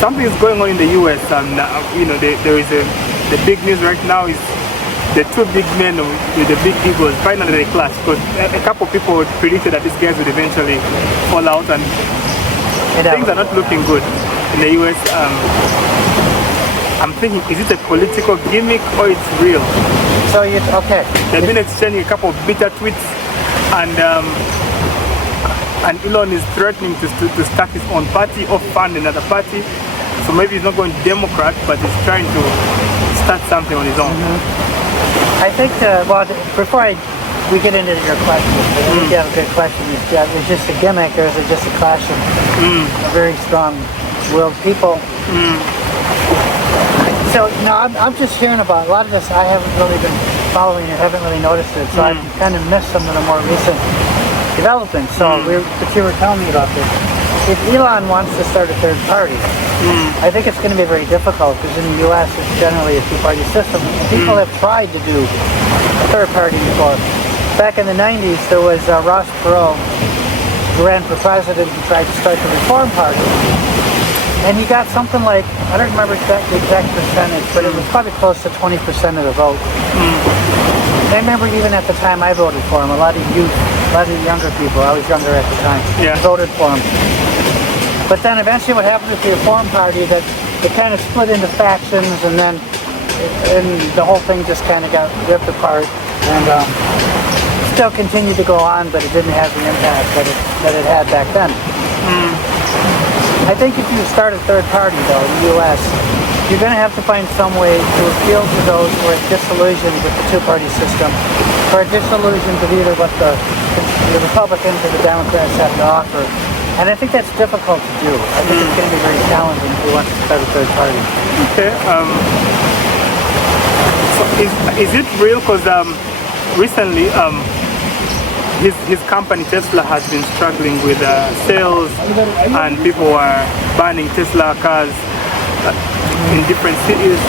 something is going on in the U.S. and there is the big news right now is the two big men with the big egos finally they clash, because a couple of people predicted that these guys would eventually fall out, and things are not looking good in the U.S. I'm thinking, is it a political gimmick or it's real? So okay. They've been exchanging a couple of bitter tweets, and Elon is threatening to start his own party or fund another party. So maybe he's not going Democrat, but he's trying to start something on his own. I think, before we get into your question, I think you have a good question. Is it just a gimmick, or is it just a clash of very strong-willed people? So, I'm just hearing about a lot of this. I haven't really been following it, haven't really noticed it, so I've kind of missed some of the more recent developments. So, but you were telling me about this. If Elon wants to start a third party, I think it's going to be very difficult, because in the U.S. it's generally a two-party system. People have tried to do a third party before. Back in the 90s, there was Ross Perot, who ran for president and tried to start the Reform Party. And he got something like, I don't remember the exact percentage, but it was probably close to 20% of the vote. I remember even at the time I voted for him, a lot of younger people, I was younger at the time, voted for him. But then eventually what happened with the Reform Party, that it kind of split into factions, and then the whole thing just kind of got ripped apart, and still continued to go on, but it didn't have the impact that it had back then. I think if you start a third party, though, in the U.S., you're going to have to find some way to appeal to those who are disillusioned with the two-party system, or disillusioned with either what the Republicans or the Democrats have to offer. And I think that's difficult to do. I think it's going to be very challenging if you want to start a third party. Okay. So is it real? Because recently, his company Tesla has been struggling with sales, and people are banning Tesla cars in different cities.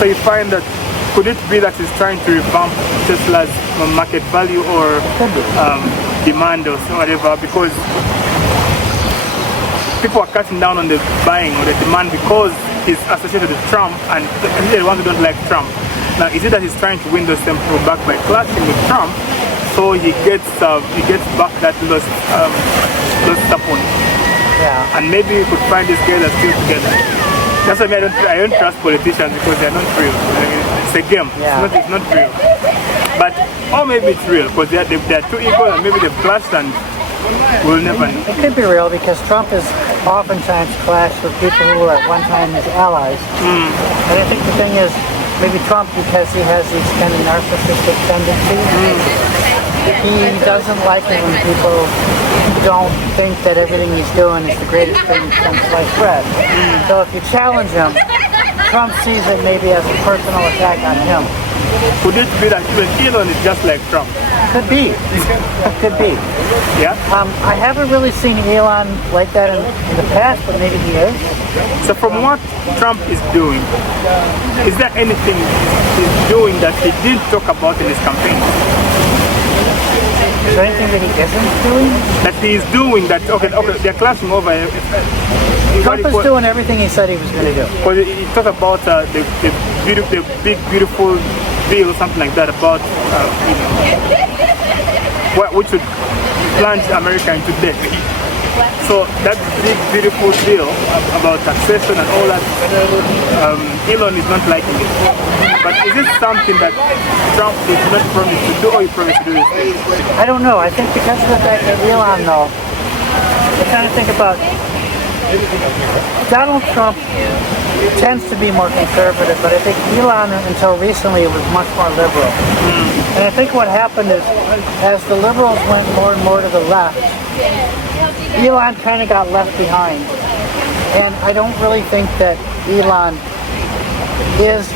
So you find that, could it be that he's trying to revamp Tesla's market value or demand or whatever, because people are cutting down on the buying or the demand because he's associated with Trump, and the ones who don't like Trump. Now, is it that he's trying to win those same people back by clashing with Trump, so he gets back that lost support? Yeah. And maybe we could find these guys are still together. That's why I don't trust politicians, because they're not real. It's a game. Yeah. It's not real. But or maybe it's real, because they're too equal, and maybe they've clashed, and we'll never know. It could be real, because Trump has oftentimes clashed with people who were at one time his allies. And I think the thing is, maybe Trump, because he has these kind of narcissistic tendencies, he doesn't like it when people don't think that everything he's doing is the greatest thing since sliced bread. So if you challenge him, Trump sees it maybe as a personal attack on him. Could it be that even Elon is just like Trump? Could be. Could be. Yeah? I haven't really seen Elon like that in the past, but maybe he is. So from what Trump is doing, is there anything he's doing that he didn't talk about in his campaign? Is there anything that he isn't doing? That he is doing that, okay, they're clashing over. Trump is doing everything he said he was going to do. Because he talked about the big, beautiful bill, something like that, about we should plunge America into debt. So that big, beautiful bill about taxation and all that, Elon is not liking it. But is it something that Trump did not promise to do, or he promised to do this? I don't know. I think because of the fact that Elon, though, I kind of think about Donald Trump tends to be more conservative, but I think Elon, until recently, was much more liberal. And I think what happened is, as the liberals went more and more to the left, Elon kind of got left behind. And I don't really think that Elon is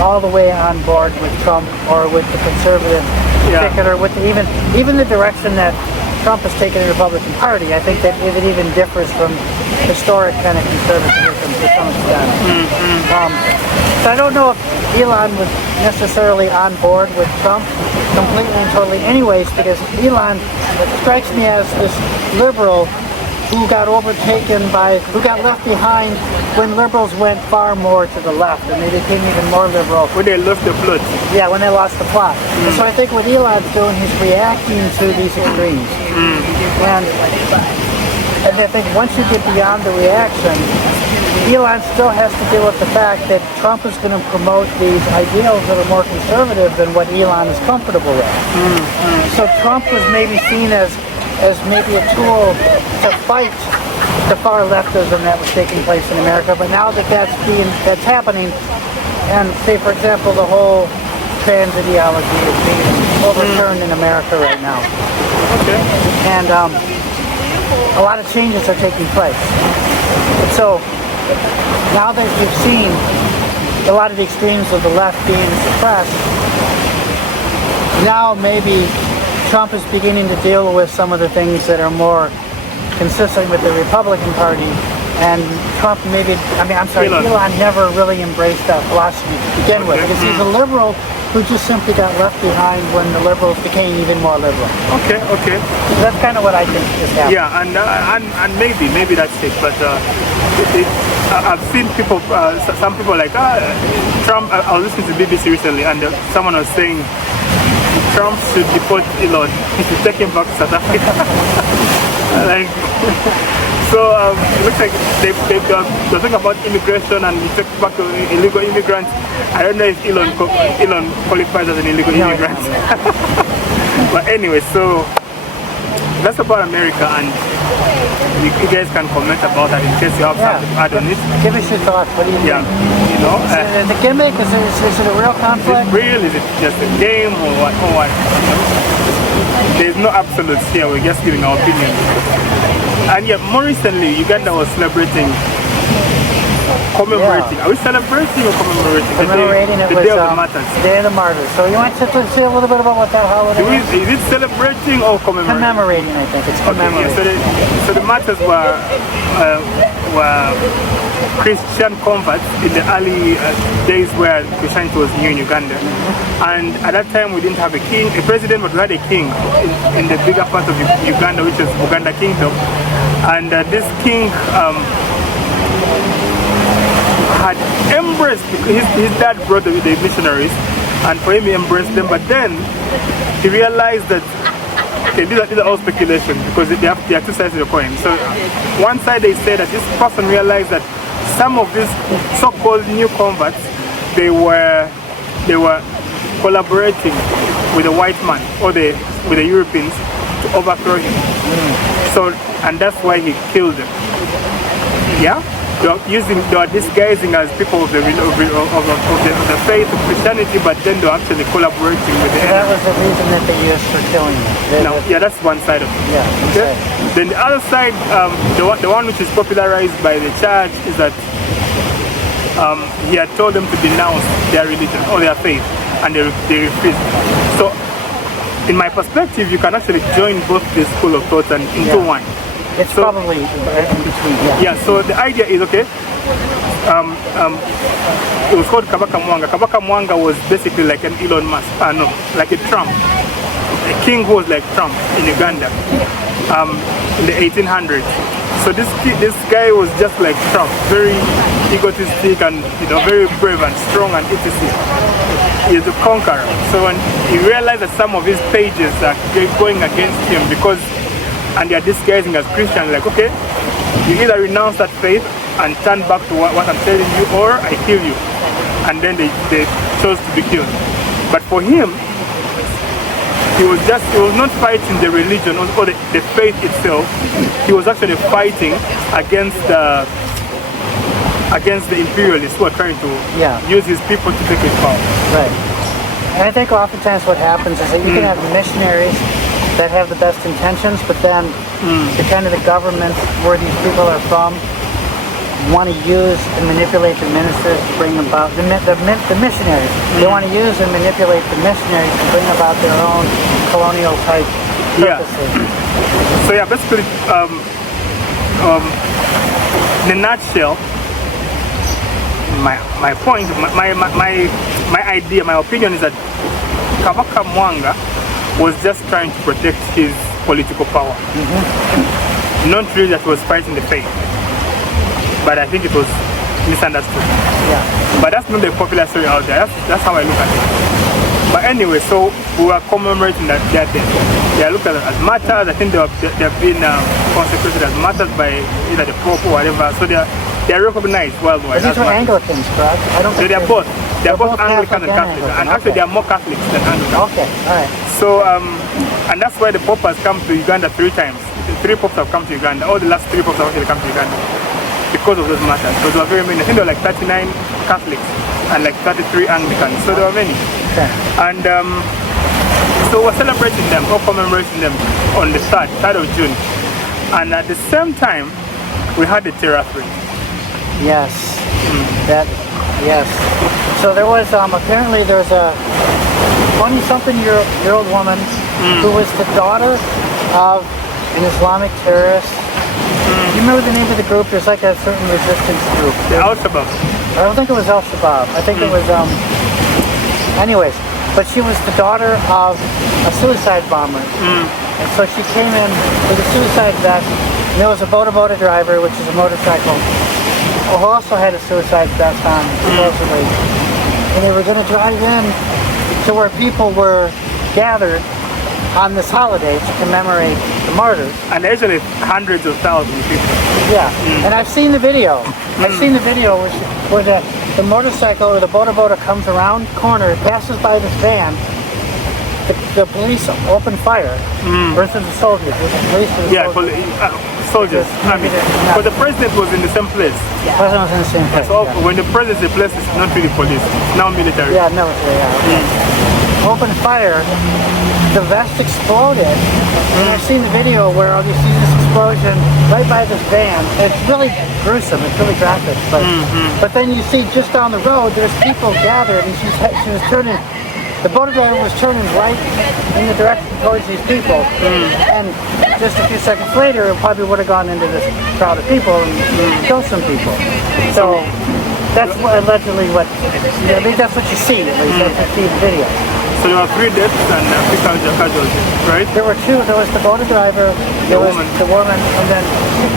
all the way on board with Trump or with the conservative ticket, or with even the direction that Trump has taken the Republican Party. I think that it even differs from historic kind of conservatism to some extent. So I don't know if Elon was necessarily on board with Trump completely and totally anyways, because Elon strikes me as this liberal who got left behind when liberals went far more to the left, and they became even more liberal. When they lost the plot. Yeah, when they lost the plot. And so I think what Elon's doing, he's reacting to these extremes. And I think once you get beyond the reaction, Elon still has to deal with the fact that Trump is going to promote these ideals that are more conservative than what Elon is comfortable with. So Trump was maybe seen as maybe a tool to fight the far leftism that was taking place in America, but now that's happening, and say for example the whole trans ideology is being overturned in America right now. Okay. And a lot of changes are taking place. And so now that you've seen a lot of the extremes of the left being suppressed, now maybe Trump is beginning to deal with some of the things that are more consistent with the Republican Party, and Elon never really embraced that philosophy to begin with, because he's a liberal who just simply got left behind when the liberals became even more liberal. Okay. So that's kind of what I think is happening. Yeah, and maybe that's it, but I've seen people, some people like Trump. I was listening to BBC recently, and someone was saying Trump should deport Elon. He should take him back to South Africa. So it looks like they're talking about immigration and he took back to illegal immigrants. I don't know if Elon qualifies as an illegal immigrant. But anyway, so that's about America, and you guys can comment about that in case you have something to add on it. Give us your thoughts. What do you think? You know, is it a gimmick? Is it a real conflict? Is it real? Is it just a game or what? There's no absolutes here. We're just giving our opinion. And yet, more recently, Uganda was commemorating. Are we celebrating or commemorating? The day of the Martyrs. The Day of the Martyrs. So you want to say a little bit about what that holiday is? Is it celebrating or commemorating? Commemorating, I think. It's commemorating. Okay, yeah, so the Martyrs were Christian converts in the early days where Christianity was new in Uganda. And at that time we didn't have a president, but we had a king in the bigger part of Uganda, which is Uganda Kingdom. And this king had embraced, his dad brought the missionaries, and for him he embraced them, but then he realized that these are all speculation, because they are two sides of the coin. So one side they say that this person realized that some of these so-called new converts, they were collaborating with the white man or with the Europeans to overthrow him. So, and that's why he killed them. Yeah, they were disguising as people of the faith of Christianity, but then they're actually collaborating with the enemy. That was the reason that they used for killing them. That's one side of it. Yeah. Okay. Then the other side, the one which is popularized by the church, is that he had told them to denounce their religion or their faith, and they refused. So, in my perspective, you can actually join both the school of thought and into one. It's probably in between. Yeah. So the idea is it was called Kabaka Mwanga. Kabaka Mwanga was basically like an Elon Musk, like a Trump, a king who was like Trump in Uganda in the 1800s. So this guy was just like Trump, very egotistic and very brave and strong and etc. He is a conqueror. So when he realized that some of his pages are going against him and they are disguising as Christian, like, okay, you either renounce that faith and turn back to what I'm telling you, or I kill you. And then they chose to be killed. But for him, he was not fighting the religion or the faith itself. He was actually fighting against the imperialists who are trying to use his people to take his power. Right. And I think oftentimes what happens is that you can have missionaries that have the best intentions, but then the kind of the governments where these people are from want to use and manipulate the ministers to bring about the missionaries. They want to use and manipulate the missionaries to bring about their own colonial type purposes. So basically, in a nutshell, my point, my idea, my opinion is that Kabaka Mwanga was just trying to protect his political power. not really that he was fighting the faith, but I think it was misunderstood. Yeah. But that's not the popular story out there. That's how I look at it. But anyway, so we are commemorating that their death. They are looked at as martyrs. I think they have been consecrated as martyrs by either the Pope or whatever. So they are recognized worldwide. These are Anglicans, correct? I don't think they're both. They're both Anglican and Catholic. And actually, they are more Catholics than Anglican. Okay, all right. So, and that's why the Pope has come to Uganda 3 times. The 3 popes have come to Uganda. All the last 3 popes have actually come to Uganda because of those matters. Because there were very many. I think there were like 39 Catholics and like 33 Anglicans. So there were many. Okay. And so we're celebrating them or commemorating them on the 3rd of June. And at the same time, we had the terror threat. Yes. Yes. So there was apparently there's a 20-something-year-old woman who was the daughter of an Islamic terrorist. Do you remember the name of the group? There's like a certain resistance group. The Al-Shabaab. I don't think it was Al-Shabaab. I think it was anyways, but she was the daughter of a suicide bomber. And so she came in with a suicide vest. And there was a boda driver, which is a motorcycle, who also had a suicide vest on, supposedly. And they were going to drive in to where people were gathered on this holiday to commemorate the martyrs. And there's actually hundreds of thousands of people. Yeah, and I've seen the video. I've seen the video where the motorcycle or the boda comes around the corner, passes by this van. The police open fire versus the soldiers. Was the police or the soldiers? Soldiers. I mean, but the president was in the same place. The president was in the same place. So when the president is the place, it's not really police. It's now military. Yeah, military. Yeah. Open fire. The vest exploded, and I've seen the video where you see this explosion right by this van. It's really gruesome, it's really graphic, but then you see just down the road, there's people gathered, and she was turning, the boat driver was turning right in the direction towards these people, and just a few seconds later, it probably would have gone into this crowd of people and killed some people. So that's allegedly what, I think that's what you see, at least that's what you see in the video. So there were 3 deaths and 3 casualties, right? There were 2. There was the boda driver, there was the woman, and then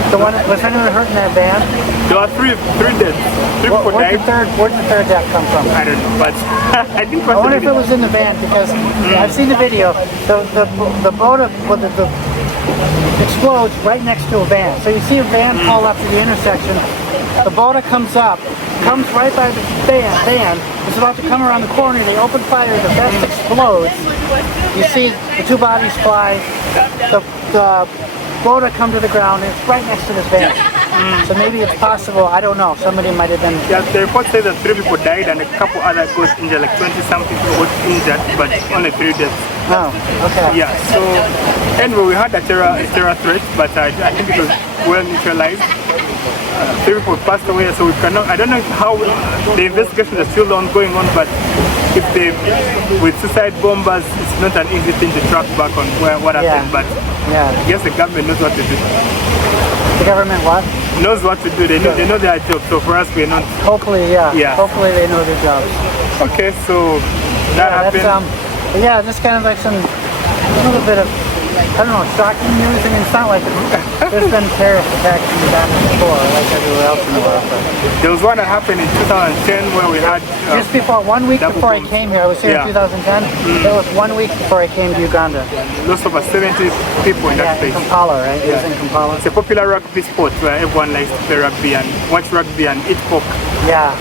the one. Was anyone hurt in that van? There were 3 deaths. 3 people died. Where did the third death come from? I don't know, but I think. I wonder if it was in the van because I've seen the video. The boda explodes right next to a van. So you see a van pull up to the intersection. The boda comes up, comes right by the van, is about to come around the corner, they open fire, the vest explodes, you see the 2 bodies fly, the boda come to the ground, and it's right next to this van. So maybe it's possible, I don't know, somebody might have been... Yeah, the report says that 3 people died and a couple other got injured, like 20-something people got injured, but only 3 deaths. Oh, okay. Yeah, so anyway, we had a terror threat, but I think it was well neutralized. 3 people passed away, so we cannot. I don't know how the investigation is still ongoing on, but if with suicide bombers, it's not an easy thing to track back on what happened. But I guess the government knows what to do. The government what? Knows what to do. They know their job. So for us, we're not. Hopefully, yeah. Hopefully, they know their jobs. Okay, so that happened. Just kind of like a little bit of, I don't know, shocking news. I mean, it's not like there's been terrorist attacks in Uganda before, like everywhere else in the world. There was one that happened in 2010 where we had... just before, 1 week before I came here, I was here in 2010, it was 1 week before I came to Uganda. Lost over 70 people in that place. Yeah, Kampala, right? It was in Kampala. It's a popular rugby sport where everyone likes to play rugby and watch rugby and eat pork. Yeah.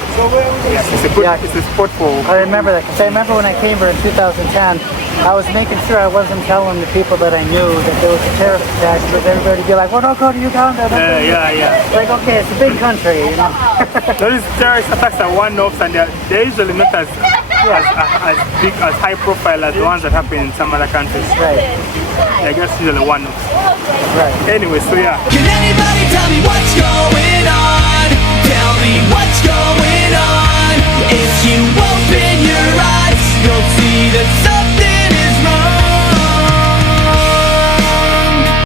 It's a sport for... I remember that, because I remember when I came here in 2010, I was making sure I wasn't telling the people that I knew that there was a terrorist attack, because everybody would be like, well, don't go to Uganda. Like, okay, it's a big country, you know. Those terrorist attacks are one-offs, and they're usually not as big, as high profile as the ones that happen in some other countries. Right. I guess usually one-offs. Right. Anyway, so yeah. Can anybody tell me what's going on? Tell me what's going on. If you open your eyes, you'll see the sun.